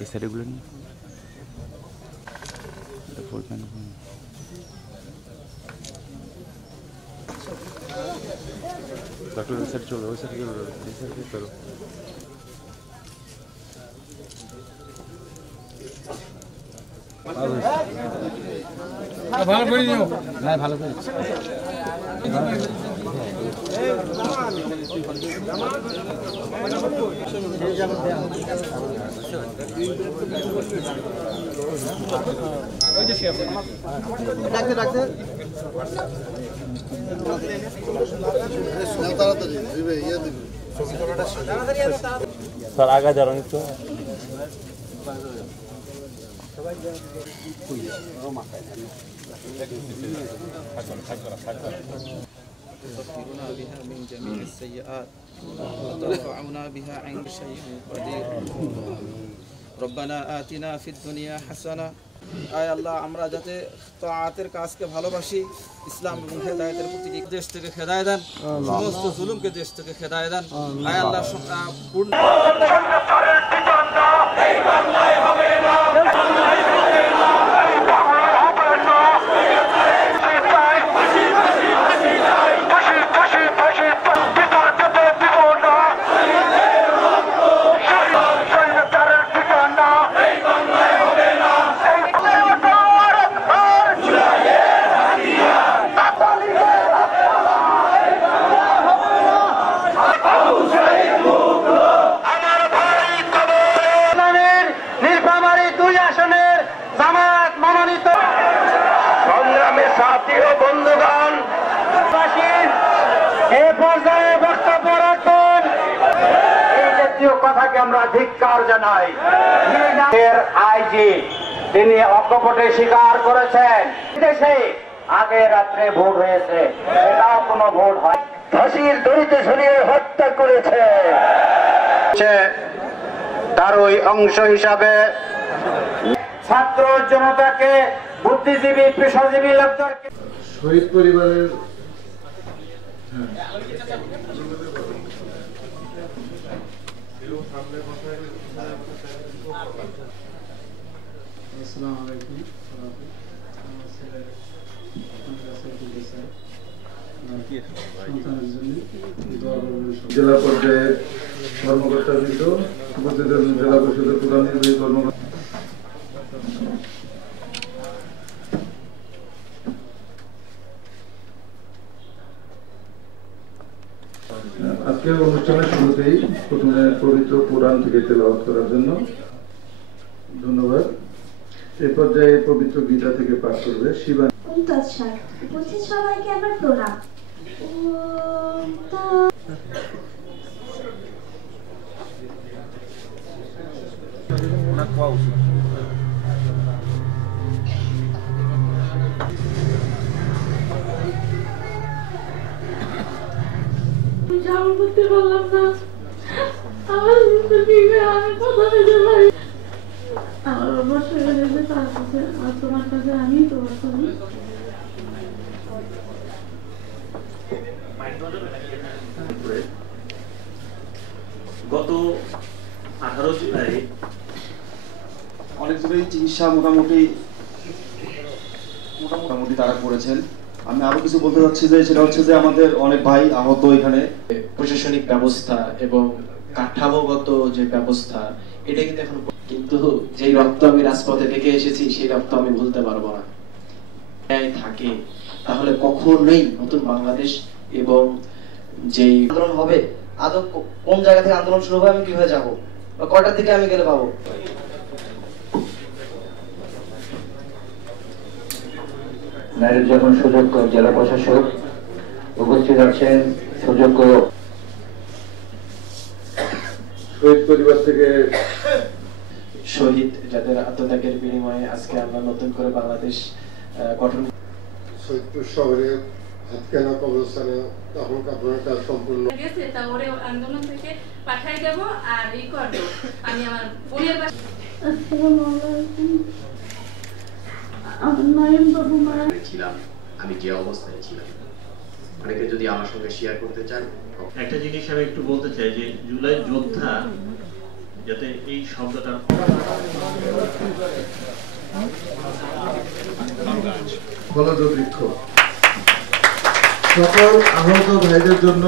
এই সাইডগুলো নিয়ে ডক্টর ওই সাইড চলো, ওই সাইড চলো, এই সাইড চলো। ভালো করে নিও, হ্যাঁ ভালো করে। স্যার আগা দাঁড়ান একটু। تطهرنا بها من جميع السيئات وترفعنا بها عند شيء قدير ربنا آتنا في الدنيا حسنة আয় আল্লাহ আমরা যাতে তাআতের কাজকে ভালোবাসি, ইসলাম এবং হেদায়েতের প্রতি দেশ থেকে হেদায়েত দেন, সমস্ত জুলুমকে দেশ থেকে হেদায়েত দেন। আয় আল্লাহ পূর্ণ কথাকে আমরা ধিক্কার জানাই। আইজি তিনি অকপটে স্বীকার করেছেন দেশে আগে রাত্রে ভোট হয়েছে, এটাও কোনো ভোট হয় ফাঁসির দড়িতে ঝুলিয়ে হত্যা করেছে। তার ওই অংশ হিসাবে ছাত্র জনতাকে, বুদ্ধিজীবী, পেশাজীবী লোকদেরকে শহীদ পরিবারের জেলা পর্যায়ে কর্মকর্তাবৃন্দ, উপস্থিত জেলা পরিষদের প্রধান নির্বাহী কর্মকর্তা, আজকের অনুষ্ঠানের শুরুতেই প্রথমে পবিত্র কোরআন থেকে তেলাওয়াত করার জন্য ধন্যবাদ। এই পর্যায়ে পবিত্র গীতা থেকে পাঠ করবে শিবানী। উপস্থিত সবাইকে আমার প্রণাম। করতে পারলাম না, আমার আমি কথা বলতে পারি, আমার অবশ্য তার কাছে আর তোমার কাছে আমি তোমার করি। গত 18 জুলাই অনেক জনের চিকিৎসা মোটামুটি তারা করেছেন। আমি আরো কিছু বলতে চাচ্ছি যে সেটা হচ্ছে যে আমাদের অনেক ভাই আহত এখানে। প্রশাসনিক ব্যবস্থা এবং কাঠামোগত যে ব্যবস্থা এটা কিন্তু এখন, কিন্তু যেই রক্ত আমি রাজপথে দেখে এসেছি সেই রক্ত আমি ভুলতে পারবো না। থাকে তাহলে কখনোই নতুন বাংলাদেশ এবং যেই আন্দোলন হবে, আদৌ কোন জায়গা থেকে আন্দোলন শুরু হবে, আমি কিভাবে যাবো বা কটার দিকে আমি গেলে পাবো। নারীর যখন সুযোগ্য জেলা প্রশাসক উপস্থিত আছেন, সুযোগ্য শহীদ পরিবার থেকে শহীদ যাদের আত্মত্যাগের বিনিময়ে আজকে আমরা নতুন করে বাংলাদেশ গঠন। সৈয়দপুর শহরে হাতকানা কবরস্থানে তখন আপনার কাজ সম্পূর্ণ গেছে, তা ওরে আন্দোলন থেকে পাঠাই দেব আর এই করবো আমি আমার বোনের বাসা। আসসালামু আলাইকুম। আমার নাম বাবু মা ছিলাম, আমি যে অবস্থায় ছিলাম, অনেকে যদি আমার সঙ্গে শেয়ার করতে চান। একটা জিনিস আমি একটু বলতে চাই যে জুলাই যোদ্ধা যাতে এই শব্দটা ফলজ বৃক্ষ সকল আহত ভাইদের জন্য